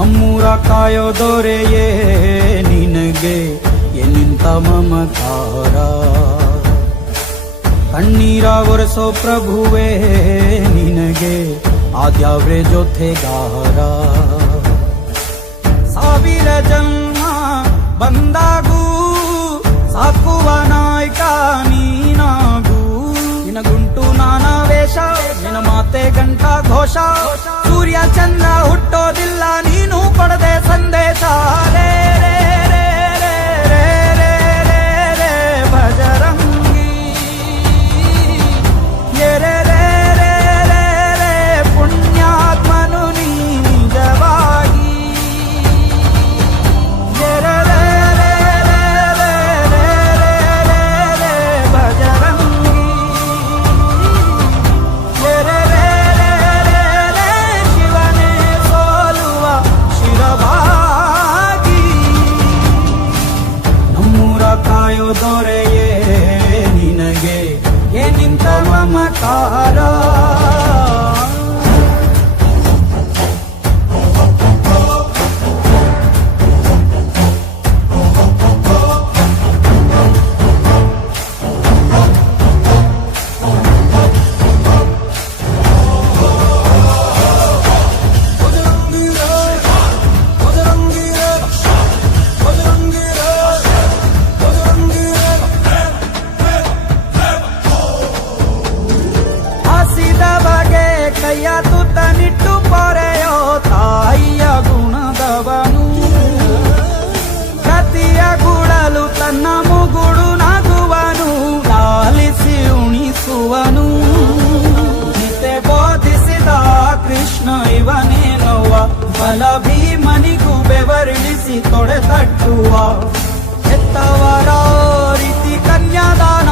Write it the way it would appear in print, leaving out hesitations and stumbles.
ನಮ್ಮೂರ ಕಾಯೋ ದೊರೆಯೇ ನಿನಗೆ ಎನ್ನಿಂತ ಮಮಕಾರ, ಕಣ್ಣೀರ ಒರೆಸೋ ಪ್ರಭುವೇ ನಿನಗೆ ಆದ್ಯಾವ್ರೆ ಜೊತೆಗಾರ. ಸಾವಿರ ಜನ್ಮ ಬಂದಾಗೂ ಸಾಕುವ ನಾಯಕ ನೀನಾಗೂ, ನಿನಗುಂಟು ನಾನಾ ವೇಷ ನಿನ ಮಾತೆ ಗಂಟ ಘೋಷ, ಸೂರ್ಯ ಚಂದ್ರ ಹುಟ್ಟೋದಿಲ್ಲ ನೀನು ಕೊಡದೆ ಸಂದೇಶ. ರೇ ರೇ ರೇ ರೇ ರೇ ರೇ ರೇ ರೇ ಭಜರಂಗಿ, ರೇ ರೇ ರೇ ರೇ ರೇ ಪುಣ್ಯಾತ್ಮನು ನೀ ನಿಜವಾಗಿ. ರೇ ರೇ ರೇ ರೇ ರೇ ರೇ ರೇ ರೇ ರೇ ಭಜರಂಗಿ, ರೇ ರೇ ರೇ ರೇ ರೇ ಶಿವನೇ ಸೋಲುವ ಶಿರವಾಗಿ. ನಮ್ಮೂರ ಕಾಯೋ ದೊರೆಯೇ ನಿನಗೆ ಏನಿಂತ ಮಮಕಾರ. ಹಸಿದವಗೆ ಕೈಯ ತುತ್ತನಿಟ್ಟು ಪೊರೆಯೋ ತಾಯಿಯ ಗುಣದವನು, ಕತಿಯ ಗುಡಲು ತನ್ನ ಮುಗುಡು ನಗುವನು, ಲಾಲಿಸಿ ಉಣಿಸುವನು. ಗೀತೆ ಬೋಧಿಸಿದ ಕೃಷ್ಣ ಇವನೇನೋವ, ಬಲ ಭೀಮನಿಗೂ ಬೆವರಿಳಿಸಿ ತೊಡೆ ತಟ್ಟುವ, ಹೆತ್ತವರ ರೀತಿ ಕನ್ಯಾದಾನ